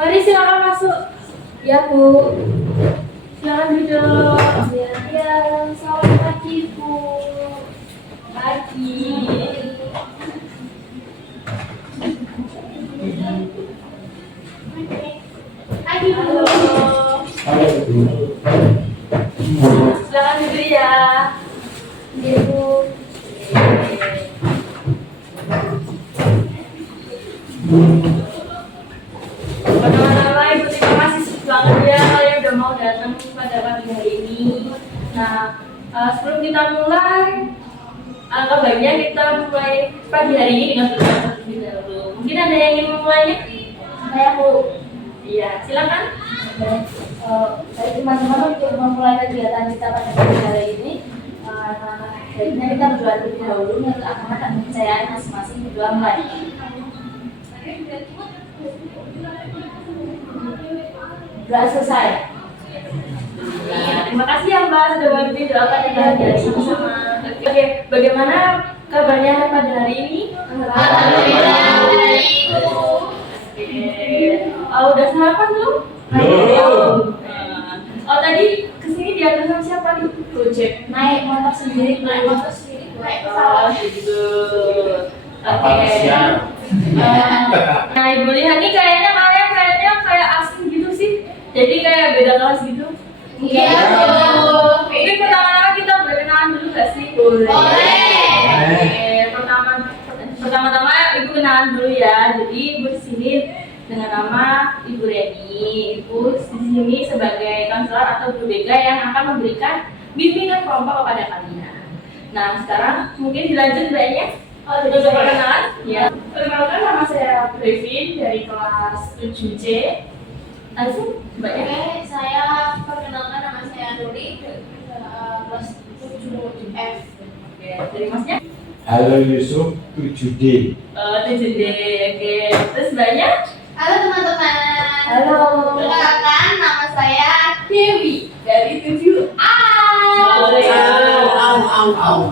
Mari silakan masuk. Ya Bu. Silakan duduk. Ya, selamat pagi Bu. Pagi. Pagi Bu. Silakan duduk ya. Ya Bu. Pertama-tama Ibu terima kasih banget ya kalian udah mau datang pada pagi hari ini. Nah, sebelum kita mulai, alangkah baiknya kita mulai pagi hari ini dengan berdoa terlebih dahulu. Mungkin ada yang ingin memulainya? Saya Bu. Iya, silakan. Baik teman-teman, untuk memulai kegiatan kita pada pagi hari ini, baiknya kita berdoa terlebih dahulu menurut agama dan kepercayaan masing-masing. Berdoa mulai. Doa selesai. Nah, terima kasih ya Mbak sudah bantuin doakan kita hari ini sama-sama. Oke, bagaimana kabarnya pada hari ini? Alhamdulillah baik Bu. Udah sarapan belum? Belum. Oh tadi kesini diantar sama siapa nih? Gojek. Naik motor sendiri. Naik pesawat gitu. Oke. Nah Ibu lihat nih kayaknya kalian kayak asing gitu sih. Jadi kayak beda kelas gitu. Iya Bu. Mungkin pertama-tama kita berkenalan dulu gak sih? Boleh. Oke, pertama-tama Ibu kenalan dulu ya. Jadi Ibu di sini dengan nama Ibu Reni. Ibu di sini sebagai konselor atau guru BK yang akan memberikan bimbingan kelompok kepada kalian. Nah, sekarang mungkin dilanjut Mbaknya. Sudah perkenalan? Ya. Perkenalkan nama saya Brevin dari kelas 7C. Langsung Mbaknya. Oke, saya perkenalkan nama saya Nuri kelas 7F. Oke, dari Masnya? Halo Yusuf 7D. 7D. Oke, terus Mbaknya? Halo teman-teman. Halo. Perkenalkan nama saya Dewi dari 7A. Boleh. Au.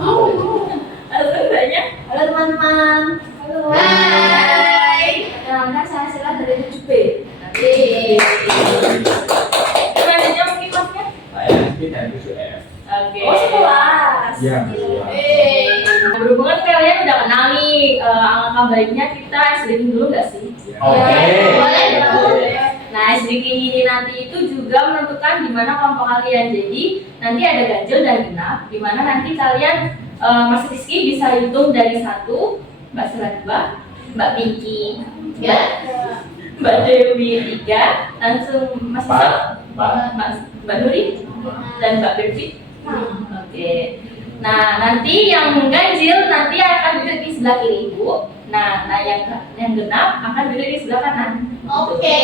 Halo Mbaknya? Halo teman-teman. Halo. Hai. Perkenalkan saya Sila dari 7B. Selanjutnya mungkin Masnya? Saya kita 7F. Oke. Oh, sekelas. Ya. Berhubungan kalian udah kenal nih, alangkah baiknya kita SDK dulu nggak sih? Oke. Boleh. Nah, SDK ini nanti itu juga menentukan di mana kelompok kalian. Jadi nanti ada ganjil dan genap, di mana nanti kalian Mas Rizky bisa hitung dari 1, Mbak Sela 2, Mbak Pinky 3, Mbak Dewi 3, langsung Mas Isal, Mbak Nuri, dan Mbak Bevi. Oke. Nah, nanti yang ganjil nanti akan duduk di sebelah kiri Ibu. Nah, yang genap akan duduk di sebelah kanan. Oke.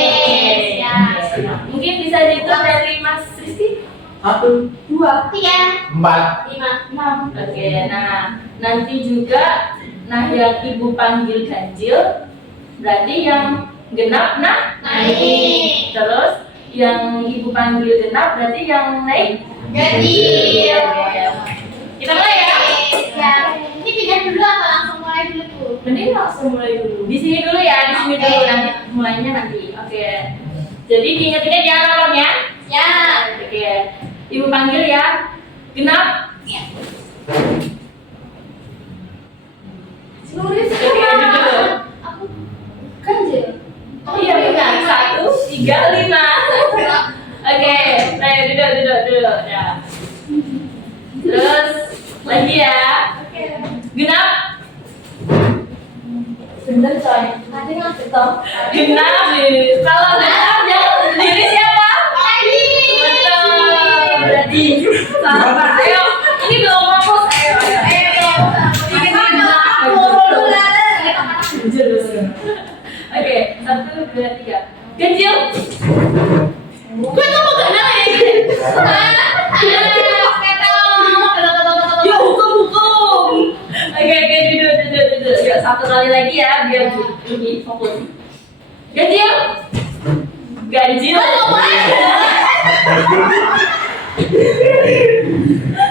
Siap. Mungkin bisa dihitung dari Mas Rizky. 1, 2, 3, 4. 5, 6. Oke, nah nanti juga yang Ibu panggil ganjil berarti yang genap naik. Terus yang Ibu panggil genap berarti yang naik Ganjil. Kita mulai ya. Ya. Ini pindah dulu atau langsung mulai dulu Bu? Mending langsung mulai dulu. Di sini dulu ya, di sini Oke. dulu nanti mulainya nanti. Oke. Jadi diingat-ingat ya alarmnya. Ya. Oke. Ibu panggil ya. Genap. Nulis Oke, duduk. Aku ganjil. Iya benar. 1, 3, 5. Oke, saya duduk ya. Terus lagi ya. Genap. Bener coy. Nanti ngasih toh. Genap. Kalau genap yang sendiri siapa? Lagi. Betul. Berarti sama. Ayo, ini belum fokus. Ayo. Ini genap. Oke, 1, 2, 3. Ganjil. Gue tuh mau kenal ya ini. Ya hukum. Oke, duduk. Ya, 1 kali lagi ya biar lebih fokus. Ganjil.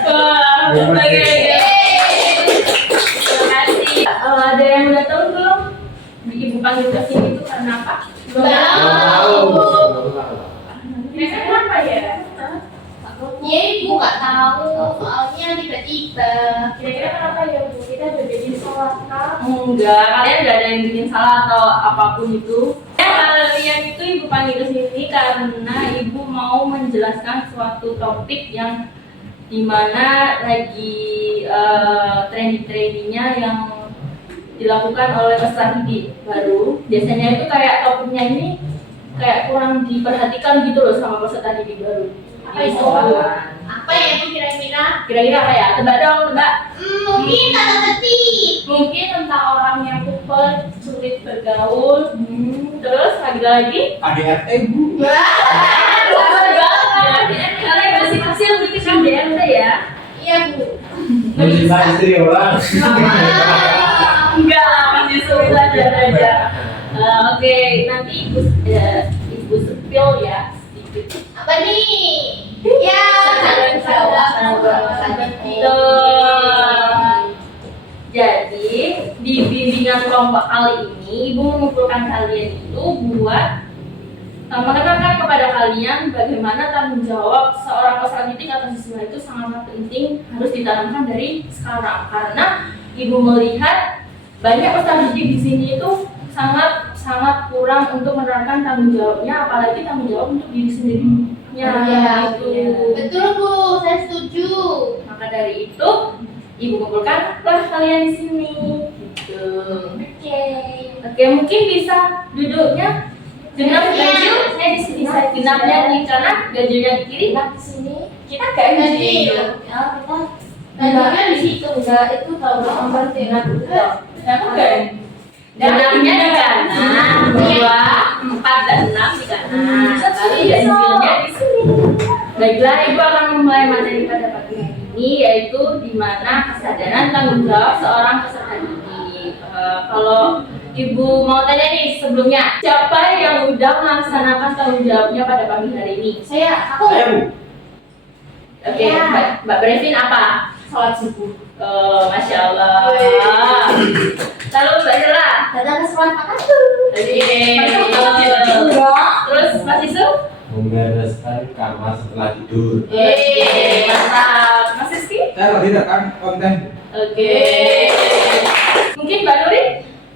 Wah, oke. Terima kasih. Ada yang udah tahu belum? Ibu panggil ke sini itu karena apa? Belum. nggak tahu, soalnya tiba-tiba. Kira-kira kenapa ya Bu? Kita udah bikin salah kah? Enggak, kalian nggak ada yang bikin salah atau apapun itu. Kalian itu ibu panggil ke sini karena ibu mau menjelaskan suatu topik yang dimana lagi training-trainingnya yang dilakukan oleh peserta didik baru. Biasanya itu kayak topiknya ini kayak kurang diperhatikan gitu loh sama peserta didik baru. Apa Di itu? sekolah. Apa ya itu kira-kira? Kira-kira apa ya? Tebak dong, tebak. Mungkin tanda petik. Mungkin tentang orang yang kupel, sulit bergaul. Terus lagi-lagi. ADRT Bu. Kalian masih kecil gitu kan DMT ya? Iya Bu. Mencinta istri orang. Enggak lah, masih sulit aja. Oke, nanti ibu sepil ya sedikit. Apa nih? Ya, kalian jawab. Jadi di bimbingan kelompok kali ini ibu mengumpulkan kalian itu buat mengenalkan kepada kalian bagaimana tanggung jawab seorang peserta didik atau siswa itu sangat penting harus ditanamkan dari sekarang karena ibu melihat banyak peserta didik di sini itu sangat kurang untuk menerapkan tanggung jawabnya, apalagi tanggung jawab untuk diri sendirinya. Gitu. Betul Bu, saya setuju. Maka dari itu ibu kumpulkan kalian di sini. Gitu. Oke, mungkin bisa duduknya genap ganjil. Saya di sini saya genapnya di kanan, ganjilnya di kiri. Di sini Kita ganjil. ya kita ganjilnya di situ. Enggak, itu tahu nomor dengan Kenapa kan? Genapnya di kanan, 2, 4 dan 6 di kanan. Lalu ganjilnya di sini. Baiklah, ibu akan memulai materi pada pagi hari ini yaitu di mana kesadaran tanggung jawab seorang peserta didik. Kalau ibu mau tanya nih sebelumnya, siapa yang udah melaksanakan tanggung jawabnya pada pagi hari ini? aku. Saya Bu. Oke, Ya. Mbak Brevin apa? Sholat subuh. Masya Allah. Lalu Mbak Jela? Datang ke sekolah apa tuh? Terus Mas Isu? Membereskan kamar setelah tidur. Mantap. Mas Rizky? Saya lagi rekam konten. Oke. Mungkin Mbak Nuri?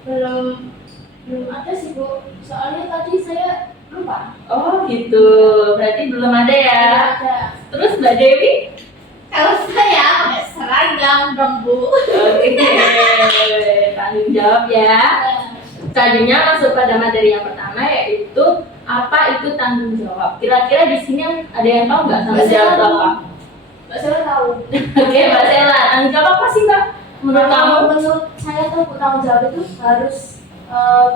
Belum ada sih Bu. Soalnya tadi saya lupa. Oh gitu. Berarti belum ada ya. Ada. Terus Mbak Dewi? Kalau saya pakai seragam dong Bu. Oke. Tanggung jawab ya. Selanjutnya masuk pada materi yang pertama yaitu apa itu tanggung jawab. Kira-kira di sini ada yang tahu nggak tanggung jawab itu apa? Mbak Sela tahu. Oke, Mbak Sela, tanggung jawab apa sih Mbak? Menurut kamu? Menurut saya tuh tanggung jawab itu harus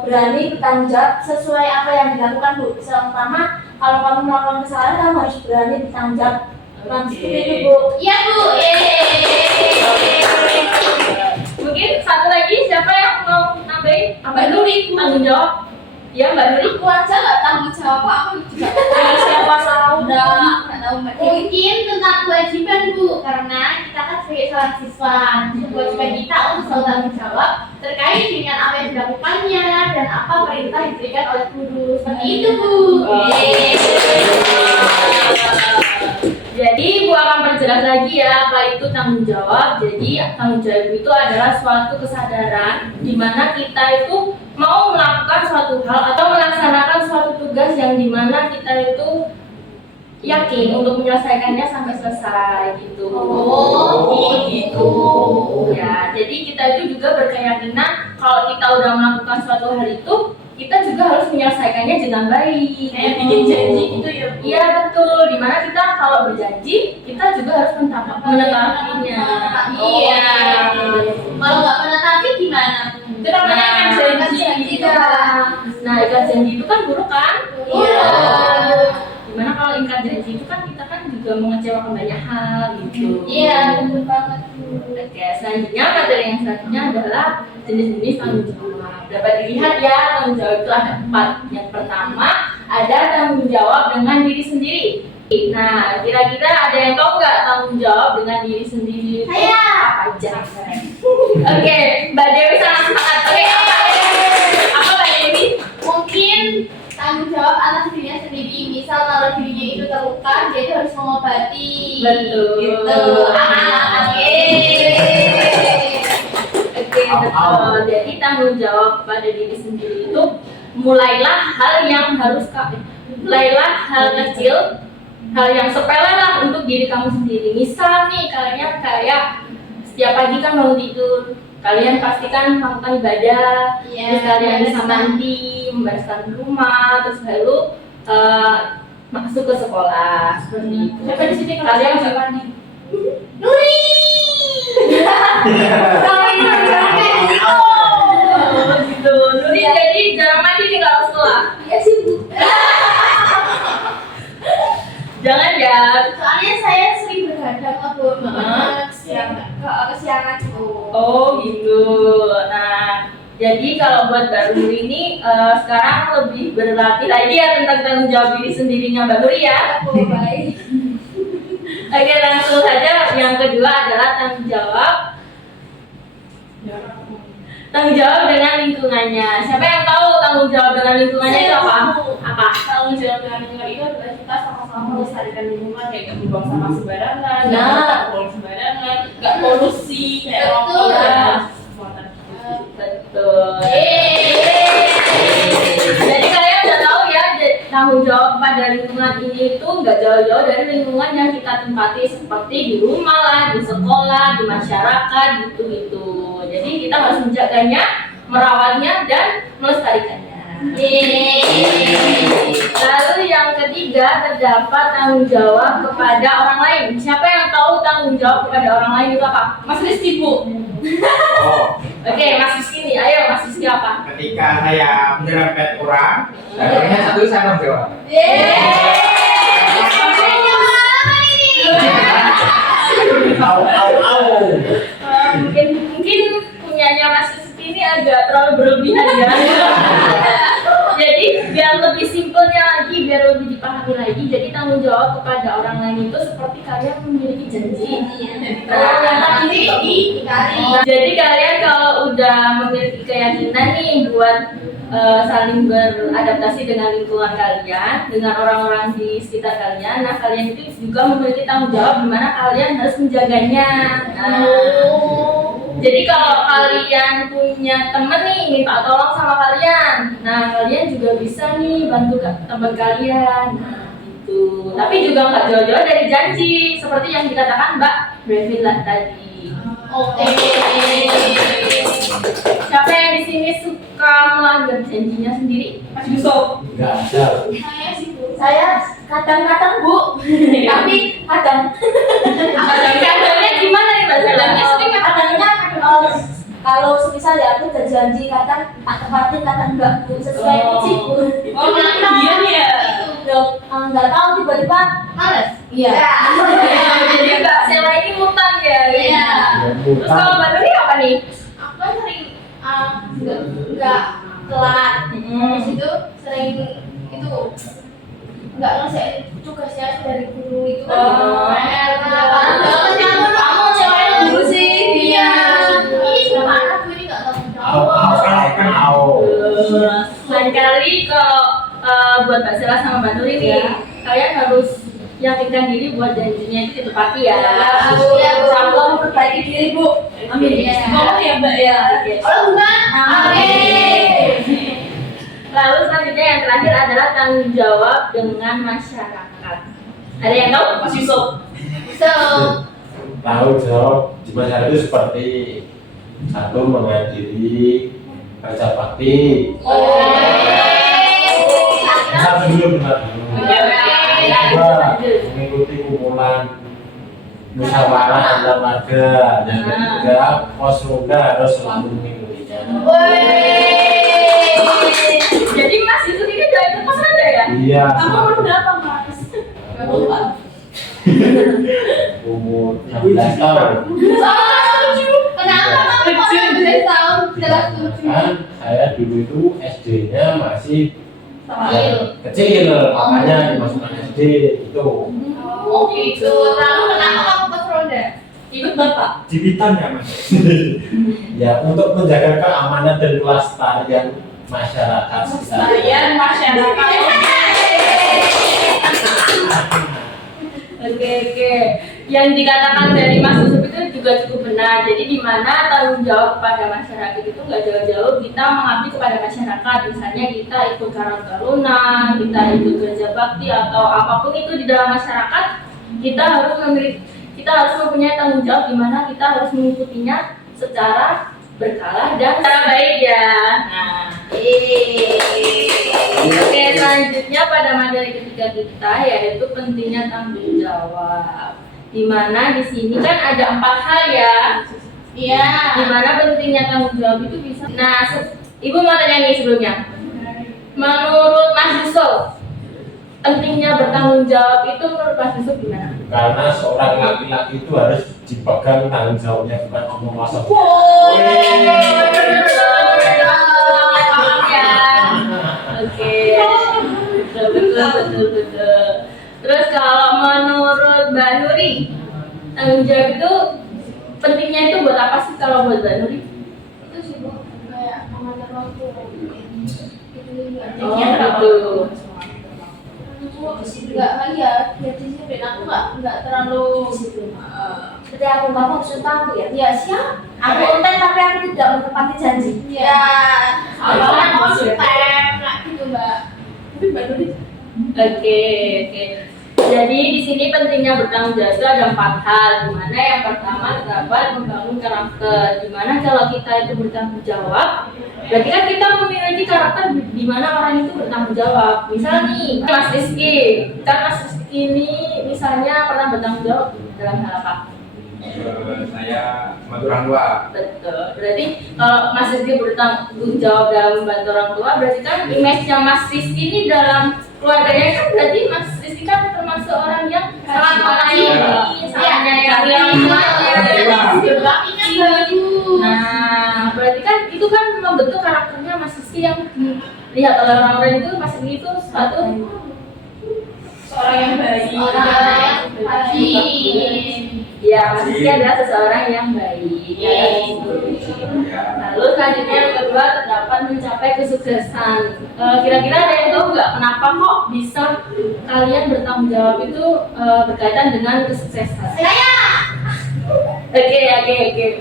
berani bertanggung jawab sesuai apa yang dilakukan Bu. Pertama, kalau kamu melakukan kesalahan kamu harus berani bertanggung jawab. Seperti itu Bu. Iya Bu. Mungkin satu lagi siapa yang mau nambahin? Mbak Nuri. Tanggung jawab. Ya Mbak Nuri. Aku aja nggak tanggung jawab aku juga. Siapa tahu? Nggak tahu Mbak. Mungkin tentang kewajiban Bu, karena kita kan sebagai seorang siswa, kewajiban kita untuk selalu tanggung jawab terkait dengan apa yang dilakukannya dan apa perintah yang diberikan oleh guru. Seperti itu Bu. Jadi Ibu akan perjelas lagi ya apa itu tanggung jawab. Jadi tanggung jawab itu adalah suatu kesadaran di mana kita itu mau melakukan suatu hal atau melaksanakan suatu tugas yang dimana kita itu yakin untuk menyelesaikannya sampai selesai gitu. Oh, gitu. Ya, jadi kita itu juga berkeyakinan kalau kita udah melakukan suatu hal itu kita juga harus menyelesaikannya dengan baik. Kayak bikin janji gitu ya Bu? Iya betul. Dimana kita kalau berjanji kita juga harus menetapinya. Iya. Kalau nggak menetapi gimana? Itu namanya kan janji. Nah, ikat janji itu kan buruk kan? Iya. Dimana kalau ingkar janji itu kan kita kan juga mengecewakan banyak hal gitu. Iya, betul banget Bu. Oke, selanjutnya materi yang selanjutnya adalah jenis-jenis tanggung jawab. Dapat dilihat ya, tanggung jawab itu ada 4. Yang pertama, ada tanggung jawab dengan diri sendiri. Nah, kira-kira ada yang tahu nggak tanggung jawab dengan diri sendiri? Saya. Apa aja? Oke, Mbak Dewi sangat semangat. Oke, apa Mbak Dewi? Mungkin tanggung jawab atas dirinya sendiri. Misal kalau dirinya itu terluka, dia itu harus mengobati. Betul. Gitu. Oke. Oke, betul. Jadi tanggung jawab pada diri sendiri itu mulailah hal kecil, hal yang sepele lah untuk diri kamu sendiri. Misal nih kalian kayak setiap pagi kan bangun tidur, kalian pastikan melakukan ibadah, Iya, terus kalian bisa bereskan. mandi, membereskan rumah, terus lalu masuk ke sekolah seperti itu. Siapa di sini Kalian nggak juga mandi? Nuri. Kamu ini jangan kayak gitu. Oh, gitu. Nuri jadi jarang mandi nih kalau sekolah. Iya sih Bu. Jangan ya. Soalnya saya sering bergadang lah Bu. Heeh. Kesiangan gitu. Oh gitu. Nah, jadi kalau buat Mbak Nuri ini sekarang lebih berlatih lagi ya tentang tanggung jawab diri sendirinya Mbak Nuri ya. Aku baik. Oke, langsung saja. Yang kedua adalah tanggung jawab dengan lingkungannya. Siapa yang tahu tanggung jawab dengan lingkungannya itu apa? Apa? Tanggung jawab dengan lingkungan itu adalah kita sama-sama melestarikan lingkungan, kayak gak buang sampah sembarangan, Nah. gak buang sembarangan, gak polusi kayak Betul. rokok dan buatan Betul. Jadi kalian udah tahu ya, tanggung jawab pada lingkungan ini itu nggak jauh-jauh dari lingkungan yang kita tempati seperti di rumah lah, di sekolah, di masyarakat gitu-gitu. Jadi kita harus menjaganya, merawatnya dan melestarikannya. Lalu yang ketiga terdapat tanggung jawab kepada orang lain. Siapa yang tahu tanggung jawab kepada orang lain itu apa? Mas Rizky Bu. Oh, Oke, Mas Rizky nih. Ayo Mas Rizky apa? ketika saya menyerempet orang, akhirnya satu saya tanggung jawab. Au. Mungkin punyanya Mas Rizky ini agak terlalu berlebihan ya. Jadi biar lebih simpelnya lagi, biar lebih dipahami lagi. Jadi tanggung jawab kepada orang lain itu seperti kalian memiliki janji. Jadi kalian kalau udah memiliki keyakinan nih buat saling beradaptasi dengan lingkungan kalian, dengan orang-orang di sekitar kalian, nah kalian itu juga memiliki tanggung jawab di mana kalian harus menjaganya. Nah, jadi kalau kalian punya temen nih minta tolong sama kalian, nah kalian juga bisa nih bantu teman kalian. Nah, gitu. Tapi juga nggak jauh-jauh dari janji, seperti yang dikatakan Mbak Brevilla tadi. Oke. Siapa yang di sini suka melanggar janjinya sendiri? Mas Yusuf. Enggak ada. Saya sih Bu. Saya kadang-kadang Bu, tapi kadang. Kadangnya gimana nih Mbak Sela? Kadangnya kalau semisal ya aku udah janji kadang tak tepatin kadang enggak Bu, sesuai prinsip Bu. Oh, dia nih ya. Nggak tahu tiba-tiba Males. iya. Jadi Mbak Sela ini mutan ya. Iya. Terus kalau Mbak Nuri apa nih? Aku kan sering nggak telat. Habis itu sering itu nggak ngerjain tugasnya dari guru itu kan. Oh. Kamu cewek guru sih. Iya. Ini sama anakku ini nggak tahu jawab. Au. Lain kali kalau buat Mbak Sela sama Mbak Nuri nih, kalian harus yakinkan diri buat janjinya itu ditepati ya. Sambil memperbaiki diri Bu. Amin. Iya. Ngomong ya Mbak ya. Oh enggak. Amin. Lalu selanjutnya yang terakhir adalah tanggung jawab dengan masyarakat. Ada yang tahu? Mas Yusuf. So, Tahu jawab di masyarakat itu seperti satu menghadiri kerja bakti. Benar dulu. Dua, mengikuti kumpulan musyawarah antar warga. Yang ketiga, pos ronda harus selalu mengikutinya. Jadi Mas itu ini udah ikut pos ronda ya? Iya. Kamu umur berapa Mas? Gak lupa. Umur 16 tahun. kenapa kamu kok yang beda tahun? Jelas tujuh. Kan saya dulu itu SD-nya masih Sama. kecil, makanya dimasukkan SD itu. Oh gitu. Lalu kenapa kamu pas ronda? Ikut Bapak. Jibitan ya Mas. Ya untuk menjaga keamanan dan kelestarian masyarakat sekitar. Kalian masyarakat. yang dikatakan dari Mas Yusuf itu juga cukup benar. Jadi di mana tanggung jawab kepada masyarakat itu nggak jauh-jauh kita mengabdi kepada masyarakat. Misalnya kita ikut Karang Taruna, kita ikut kerja bakti atau apapun itu di dalam masyarakat, kita harus mempunyai tanggung jawab di mana kita harus mengikutinya secara berkala dan secara baik ya. Nah, oke, selanjutnya pada materi ketiga kita yaitu pentingnya tanggung jawab. Dimana di sini kan ada 4 hal ya. Iya. Dimana pentingnya tanggung jawab itu bisa. Nah, Ibu mau tanya nih sebelumnya. Menurut Mas Yusuf, pentingnya bertanggung jawab itu menurut Mas Yusuf gimana? Karena seorang laki-laki itu harus dipegang tanggung jawabnya, bukan omong kosong. Oke. Betul. Terus kalau menurut Mbak Nuri, tanggung jawab itu pentingnya itu buat apa sih kalau buat Mbak Nuri? Itu sih Bu, kayak mengatur waktu. Oh, betul. Enggak kali ya, biar disiplin. Aku enggak terlalu Seperti aku kamu maksud aku ya. ya siap. Aku konten tapi aku tidak menepati janji. Ya, Apa? aku konsisten kayak gitu Mbak. Tapi Mbak Nuri Oke. Jadi di sini pentingnya bertanggung jawab itu ada 4 hal. Dimana yang pertama dapat membangun karakter. Dimana kalau kita itu bertanggung jawab, berarti kan kita memiliki karakter di mana orang itu bertanggung jawab. Misal nih, Mas Rizky, kan Mas Rizky ini misalnya pernah bertanggung jawab dalam hal apa? Saya membantu orang tua. Betul. Berarti kalau Mas Rizky bertanggung jawab dalam membantu orang tua, berarti kan image-nya Mas Rizky ini dalam keluarganya kan berarti Mas Rizky kan termasuk orang yang sangat mengayomi, sangat menyayangi orang tuanya. Baktinya bagus. Nah, berarti kan itu kan membentuk karakternya Mas Rizky yang lihat oleh orang-orang itu Mas Rizky itu suatu Seorang yang baik. Orang yang baik. ya Mas Rizky adalah seseorang yang baik. Lalu selanjutnya yang kedua terdapat mencapai kesuksesan. Kira-kira ada yang tahu nggak kenapa kok bisa kalian bertanggung jawab itu berkaitan dengan kesuksesan? Saya. Oke.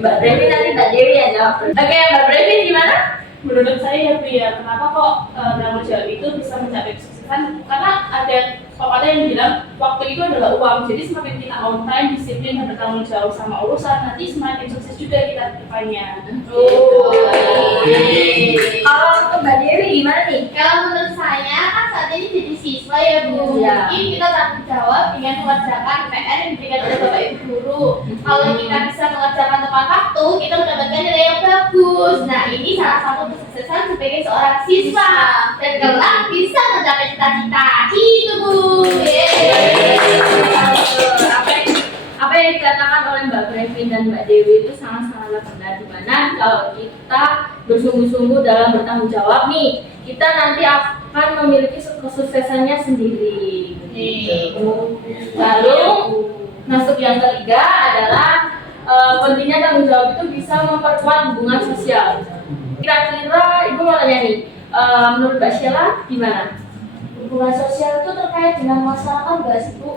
Mbak Brevi nanti Mbak Dewi yang jawab. Oke, Mbak Brevi gimana? Menurut saya ya Bu ya, kenapa kok tanggung jawab itu bisa mencapai kesuksesan? Karena ada pepatah yang bilang waktu itu adalah uang. Jadi semakin kita on time, disiplin dan bertanggung jawab sama urusan, nanti semakin sukses juga kita ke depannya. Kalau untuk Mbak Dewi gimana nih? Kalau menurut saya kan saat ini jadi siswa ya Bu. Iya. Mungkin kita tanggung jawab dengan mengerjakan PR yang diberikan oleh Bapak Ibu guru. Kalau kita bisa mengerjakan tepat waktu, kita mendapatkan nilai yang bagus. Nah ini salah satu kesuksesan sebagai seorang siswa dan kelak bisa mencapai cita-cita. Gitu Bu. Apa yang dikatakan oleh Mbak Brevin dan Mbak Dewi itu sangat-sangat benar, dimana kalau kita bersungguh-sungguh dalam bertanggung jawab nih, kita nanti akan memiliki kesuksesannya sendiri. Lalu masuk yang ketiga adalah pentingnya tanggung jawab itu bisa memperkuat hubungan sosial. Kira-kira Ibu mau tanya nih, menurut Mbak Sheila gimana? Hubungan sosial itu terkait dengan masyarakat nggak sih Bu?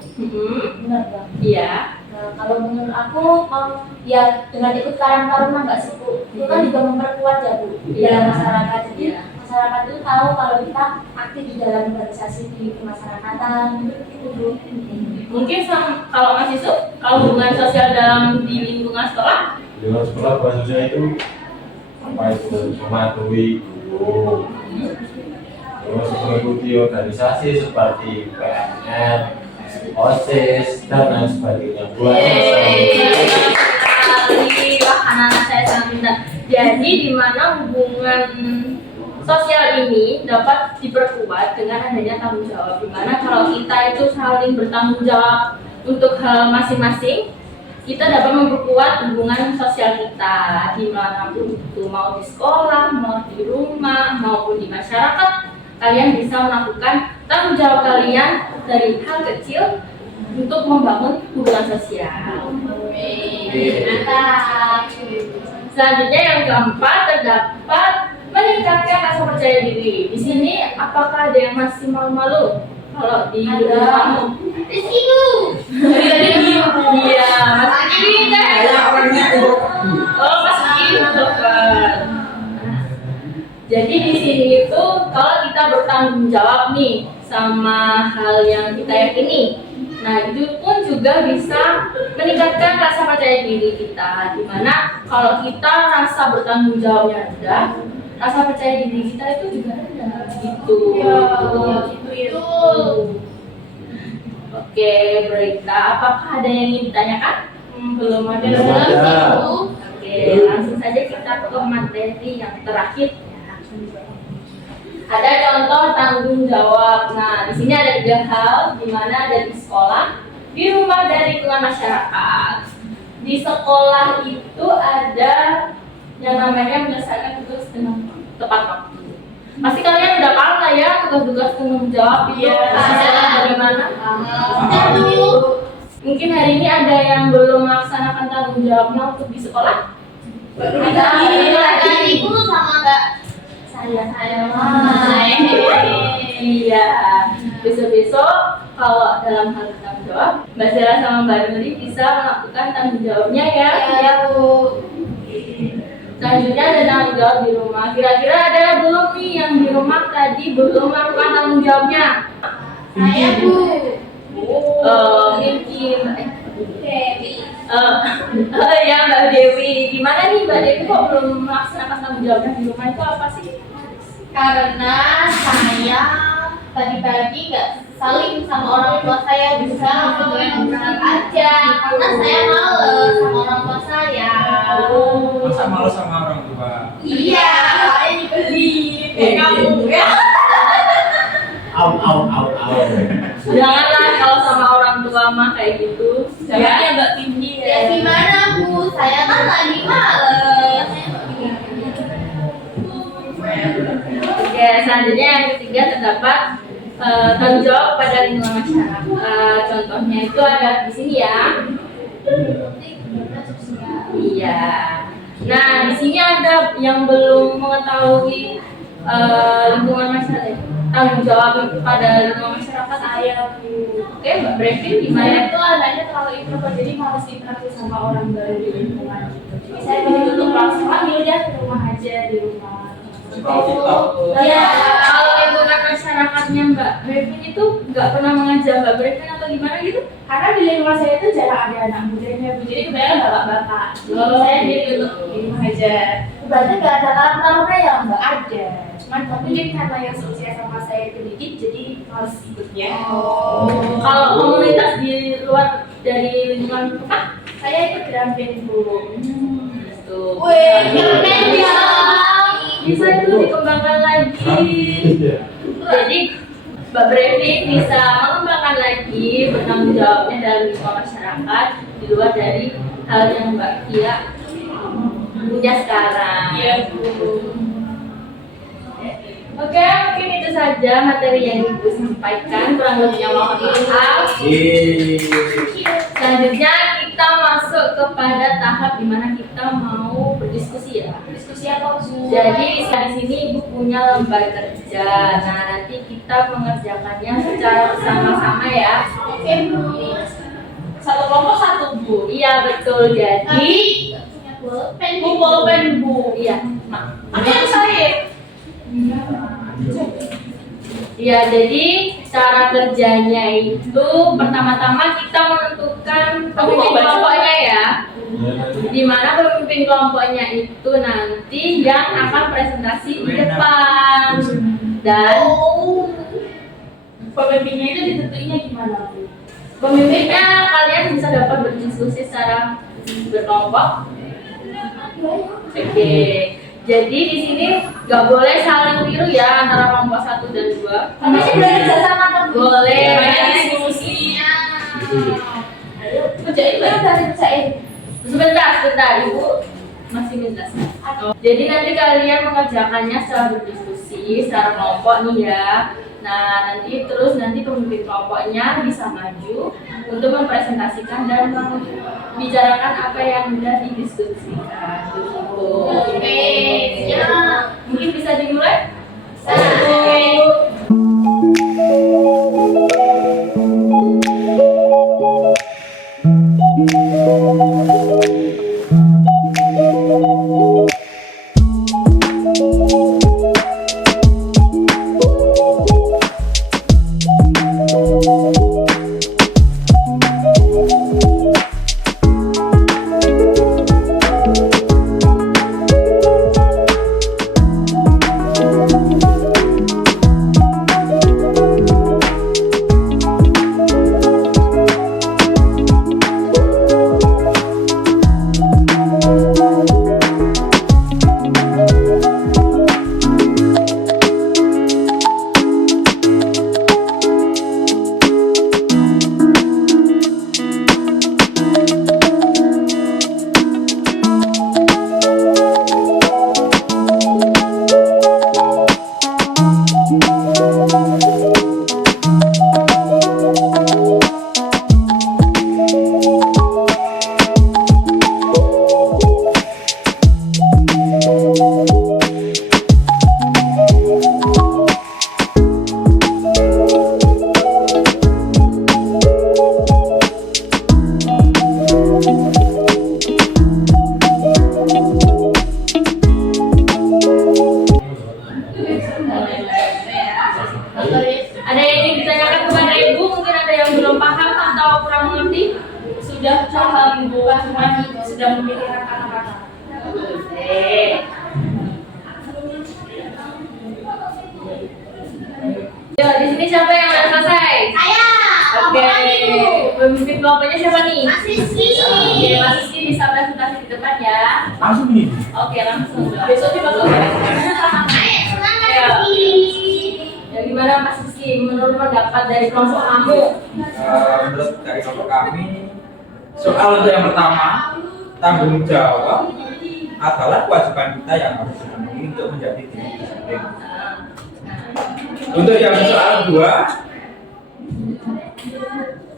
Benar nggak? Iya. Nah, kalau menurut aku ya dengan ikut Karang Taruna nggak sih Bu? Itu kan juga memperkuat ya Bu di dalam masyarakat. Jadi masyarakat itu tahu kalau kita aktif di dalam organisasi di kemasyarakatan gitu Bu. Mungkin kalau Mas Yusuf, kalau hubungan sosial dalam di lingkungan sekolah, Di luar sekolah bahasanya itu apa itu mematuhi guru, terus mengikuti organisasi seperti PNR, OSIS dan lain sebagainya. Wah, anak-anak saya sangat pintar. Jadi di mana hubungan sosial ini dapat diperkuat dengan adanya tanggung jawab. Di mana kalau kita itu saling bertanggung jawab untuk hal masing-masing, kita dapat memperkuat hubungan sosial kita di manapun itu, mau di sekolah, mau di rumah, maupun di masyarakat. Kalian bisa melakukan tanggung jawab kalian dari hal kecil untuk membangun hubungan sosial. Mantap. Selanjutnya yang keempat terdapat meningkatkan rasa percaya diri. Di sini apakah ada yang masih malu-malu? Kalau di kamu Rizky Bu. Tadi Iya, Mas Rizky deh. Saya orangnya Oh, Mas Rizky introvert. Jadi di sini itu kalau kita bertanggung jawab nih sama hal yang kita yakini, nah itu pun juga bisa meningkatkan rasa percaya diri kita. Dimana kalau kita rasa bertanggung jawabnya rendah, rasa percaya diri kita itu juga rendah gitu. Itu. Oke, Berita, apakah ada yang ingin ditanyakan? belum ada. Belum ada. Oke, langsung saja kita ke materi yang terakhir. Ada contoh tanggung jawab. Nah, di sini ada 3 hal, di mana ada di sekolah, di rumah, dan lingkungan masyarakat. Di sekolah itu ada yang namanya menyelesaikan tugas dengan tepat waktu. Pasti kalian udah paham lah ya tugas-tugas tanggung jawab itu diselesaikan bagaimana? Mungkin hari ini ada yang belum melaksanakan tanggung jawabnya untuk di sekolah? Ada ibu sama enggak? Saya Iya, besok-besok kalau dalam hal tanggung jawab, Mbak Zara sama Mbak Nuri bisa melakukan tanggung jawabnya ya. Ya Bu. Selanjutnya ada tanggung jawab di rumah. Kira-kira ada belum nih yang di rumah tadi belum melakukan tanggung jawabnya? Saya Bu. Mungkin Dewi. ya Mbak Dewi. Gimana nih Mbak Dewi kok belum melaksanakan tanggung jawabnya di rumah itu apa sih? Karena saya pagi-pagi nggak saling sama orang tua saya, bisa langsung berangkat aja karena saya males sama orang tua saya. masa malu sama orang tua. Iya, saya dibeli kayak kamu ya. Au. Janganlah kalau sama orang tua mah kayak gitu. Jalannya agak tinggi Ya gimana Bu, saya kan lagi males. Oke, selanjutnya yang ketiga terdapat tanggung jawab pada lingkungan masyarakat. Contohnya itu ada di sini ya. Iya. Nah, di sini ada yang belum mengetahui lingkungan masyarakat. Tanggung jawab pada lingkungan masyarakat saya. Oke, Mbak Brevin gimana? Saya itu anaknya terlalu introvert, jadi malas interaksi sama orang baru di lingkungan. Jadi saya begitu untuk langsung ya di rumah aja di rumah. Kalau TikTok. Ya, kalau lingkungan masyarakatnya Mbak Brevin itu nggak pernah mengajak Mbak Brevin atau gimana gitu? Karena di lingkungan saya itu jarang ada anak mudanya, Bu. Jadi kebanyakan bapak-bapak. Jadi saya jadi untuk di rumah aja. berarti nggak ada tarung-tarungnya ya Mbak? Ada. Cuman mungkin karena yang seusia sama saya itu dikit, jadi harus ikutnya. Kalau komunitas di luar dari lingkungan apa? Saya ikut drum band, Bu. Gitu. Wih, keren ya. Bisa itu dikembangkan lagi. Jadi Mbak Brevin bisa mengembangkan lagi bertanggung jawabnya dalam lingkungan masyarakat di luar dari hal yang Mbak Kia punya sekarang. Iya, Bu. Oke, mungkin itu saja materi yang Ibu sampaikan. Kurang lebihnya mohon maaf. Selanjutnya kita masuk kepada tahap di mana kita mau berdiskusi ya. Diskusi apa, Bu? Jadi di sini Ibu punya lembar kerja. Nah, nanti kita mengerjakannya secara bersama-sama ya. Oke Bu. Satu kelompok satu, Bu. Iya, betul. Jadi Tapi punya pulpen. Bu, pulpen, Bu. iya, Mak. Apa yang saya? Iya, jadi cara kerjanya itu pertama-tama kita menentukan pemimpin kelompoknya ya. Di mana pemimpin kelompoknya itu nanti yang akan presentasi di depan. Dan Pemimpinnya itu ditentuinya gimana, Bu? pemimpinnya kalian bisa dapat berdiskusi secara berkelompok. Oke. Jadi di sini nggak boleh saling tiru ya antara kelompok 1 dan 2. Tapi sih boleh kerja sama kan? Boleh. Banyak diskusi. Ayo, Kerjain, Kita Mbak. udah dikerjain. sebentar, Ibu masih menjelaskan. Jadi nanti kalian mengerjakannya secara berdiskusi, secara kelompok nih ya. Nah, nanti pemimpin kelompoknya bisa maju untuk mempresentasikan dan membicarakan apa yang sudah didiskusikan. Begitu. Oke, siap. Mungkin bisa dimulai? Oke. kurang mengerti? Sudah paham Bu, cuman sudah memikirkan kata-kata. Oke. Yo, di sini siapa yang udah selesai? Saya. Oke. Pemimpin kelompoknya siapa nih? Mas Rizky. Oke, Mas Rizky bisa presentasi di depan ya. Langsung nih. Oke, langsung. Besok dibantu. Ayo, semangat Ya. Rizky. Ya, gimana Mas Rizky? Menurut pendapat dari kelompok kamu? Menurut dari kelompok kami, soal untuk yang pertama, tanggung jawab adalah kewajiban kita yang harus dipenuhi untuk menjadi diri kita sendiri. Untuk yang soal kedua,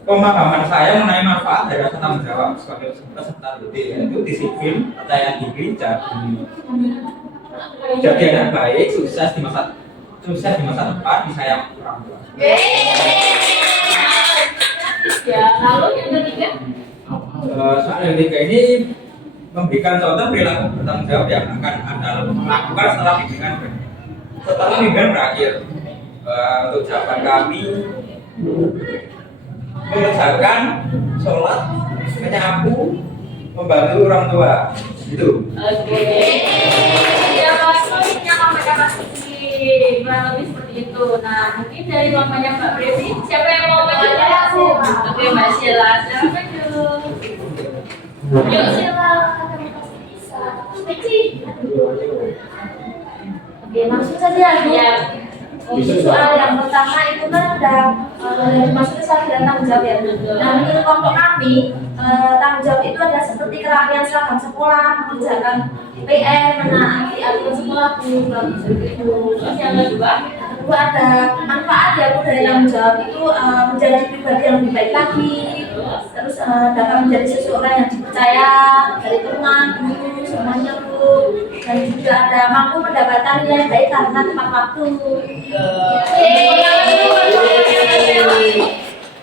pemahaman saya mengenai manfaat dari rasa tanggung jawab sebagai peserta didik, yaitu disiplin, percaya diri, jadi anak baik, sukses di masa depan, disayang orang tua. Ya, lalu yang ketiga? Soal yang ketiga ini memberikan contoh perilaku bertanggung jawab yang akan Anda lakukan setelah bimbingan berakhir. Untuk jawaban kami, mengerjakan sholat, menyapu, membantu orang tua. Itu. Oke. Ya, maksudnya kelompoknya Mas Rizky kurang lebih seperti itu. Nah, mungkin dari kelompoknya Mbak Brevi, siapa yang mau maju? Oke, Mbak Sheila, silakan maju. Yuk, Sheila. Oke, langsung saja Bu. Ya. Untuk soal yang pertama itu kan udah maksudnya saya bilang tanggung jawab ya. Nah, menurut kelompok kami tanggung jawab itu adalah seperti kerapian seragam sekolah, mengerjakan PR, menaati aturan sekolah, seperti itu. Terus yang kedua? Kedua ada manfaat ya Bu dari tanggung jawab itu menjadi pribadi yang lebih baik lagi. Terus dapat menjadi seseorang yang dipercaya dari teman, guru, semuanya Bu. Dan juga ada mampu mendapatkan nilai baik karena tepat waktu.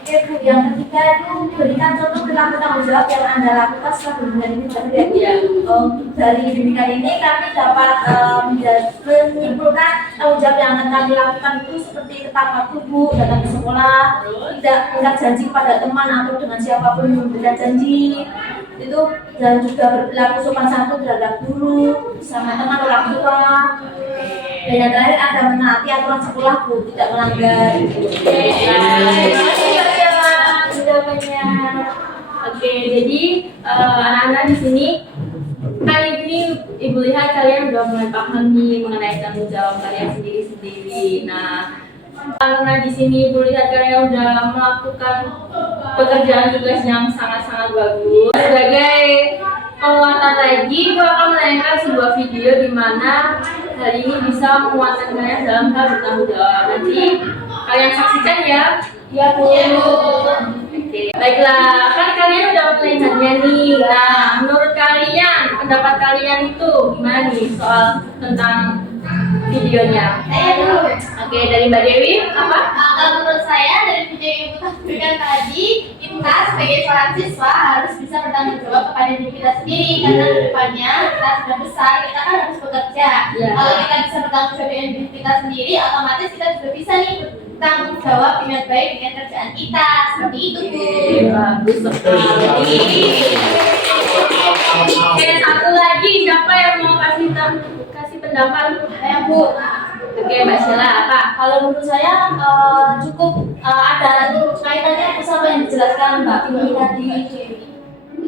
Oke Bu, yang ketiga itu berikan contoh perilaku tanggung jawab yang Anda lakukan setelah bimbingan ini berakhir. Ya. Dari bimbingan ini kami dapat menyimpulkan tanggung jawab yang akan kami lakukan itu seperti tepat waktu Bu, datang ke sekolah, tidak ingkar janji pada teman atau dengan siapapun yang memberikan janji itu, dan juga berperilaku sopan santun terhadap guru, sama teman orang tua. Dan yang terakhir ada menaati aturan sekolah Bu, tidak melanggar. Jawabannya. Oke, jadi anak-anak di sini kali ini Ibu lihat kalian udah mulai paham nih mengenai tanggung jawab kalian sendiri-sendiri. Nah, karena di sini Ibu lihat kalian udah melakukan pekerjaan tugas yang sangat-sangat bagus. Sebagai penguatan lagi, Ibu akan menayangkan sebuah video di mana hari ini bisa menguatkan kalian dalam hal bertanggung jawab. Nanti kalian saksikan ya. Ya Bu. Oke, baiklah, kan kalian udah melihatnya nih. Nah, menurut kalian, pendapat kalian itu gimana nih soal tentang videonya? Oke, dari Mbak Dewi, apa? Kalau menurut saya dari video yang Ibu tampilkan tadi, kita sebagai seorang siswa harus bisa bertanggung jawab kepada diri kita sendiri, karena kedepannya kita sudah besar, kita kan harus bekerja. Ya. Kalau kita bisa bertanggung jawab dengan diri kita sendiri, otomatis kita juga bisa nih bertanggung jawab dengan baik dengan kerjaan kita. Seperti itu Bu. Bagus sekali. Oke, satu lagi, siapa yang mau kasih pendapat? Ya Bu. Oke, Mbak Sheila, apa? Kalau menurut saya cukup ada kaitannya sama yang dijelaskan Mbak Pini tadi.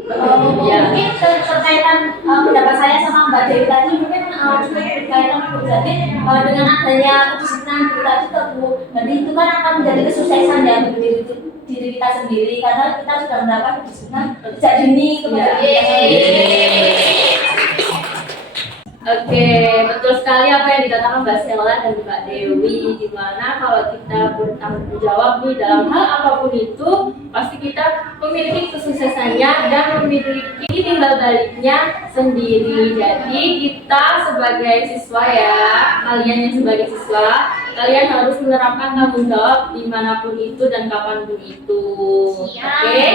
Mungkin terkaitan pendapat saya sama Mbak Dewi tadi mungkin cukup berkaitan jadi dengan adanya kedisiplinan kita juga Bu. Nanti itu kan akan menjadi kesuksesan ya bagi diri kita sendiri karena kita sudah mendapat kedisiplinan sejak dini Oke, betul sekali apa yang dikatakan Mbak Sheila dan Mbak Dewi, di mana kalau kita bertanggung jawab nih dalam hal apapun itu, pasti kita memiliki kesuksesannya dan memiliki timbal baliknya sendiri. Jadi kita sebagai siswa ya, kalian yang sebagai siswa, kalian harus menerapkan tanggung jawab dimanapun itu dan kapanpun itu. Oke.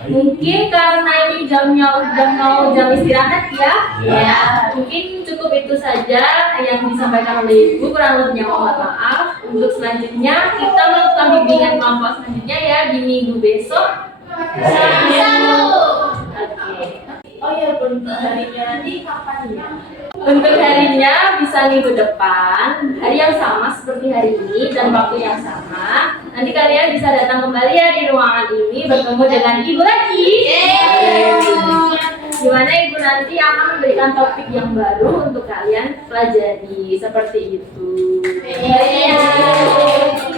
Mungkin karena ini jamnya udah mau jam istirahat ya. Ya, mungkin cukup itu saja yang disampaikan oleh Ibu. Kurang lebihnya mohon maaf. Untuk selanjutnya kita melakukan bimbingan kelompok selanjutnya ya di minggu besok. Bisa Bu. Oke. Oh iya Bun, harinya nanti kapan ya? Untuk harinya bisa minggu depan, hari yang sama seperti hari ini dan waktu yang sama. Nanti kalian bisa datang kembali ya di ruangan ini bertemu dengan Ibu lagi. Gimana Ibu nanti akan memberikan topik yang baru untuk kalian pelajari seperti itu.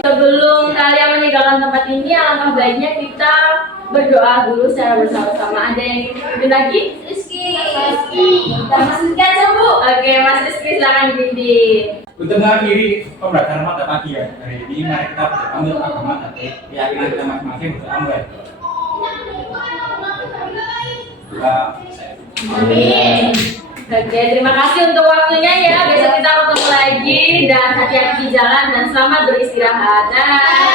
Sebelum kalian meninggalkan tempat ini, alangkah baiknya kita berdoa dulu secara bersama-sama. Ada yang ingin lagi? Rizky. Kita Mas Rizky aja Bu. Oke, Mas Rizky silakan dipimpin. Untuk mengakhiri pembelajaran mata pagi ya hari ini, mari kita ambil agama dan keyakinan kita masing-masing untuk ambil. Amin. Oke, terima kasih untuk waktunya ya. Besok kita ketemu lagi dan hati-hati di jalan dan selamat beristirahat. Dah.